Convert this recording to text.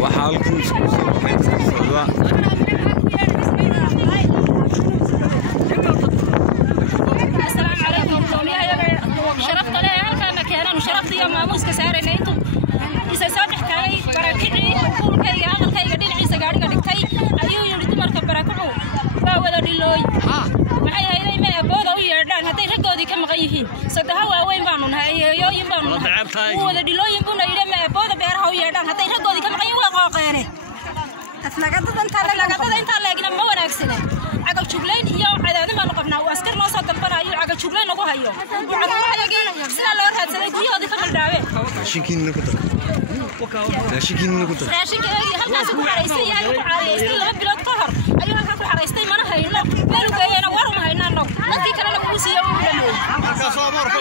وحالكم السلام عليكم شرفت لي هلكا مكانان وشرفت يوم ماموس كسارين انتو إذا صبح كاي براكعي كلكي aqalkayga dhinaciisa gaariga dhigtay ayuu yiri dumarka barakacuu waa wada dhilooy maxay hayday ma abooda u yeedhaan haday ragoodii ka maqan yihiin sadaha waaweyn baanu nahay yooyin baanu nahay wada dhilooyin buu yiri ma abooda beeraha u yeedhaan haday ragoodii ka maqan yihiin waa qooqeene aflagada inta leegna ma wanaagsana aga juglayn iyo cadaadin baan qabnaa waa askar noo soo dalbanayo aga juglayn ugu hayo sida loo raadsaday guryahoodii ka maldhaabe raashinkiina ku dar halkaas ku xareysay yahay ku xareysay 2 bilood ka hor ayuu halka ku xareystay mana hayno meel geeyana war ma haynano dadkii kalena ku siiyo u dhameeyay halkaas waa mar ku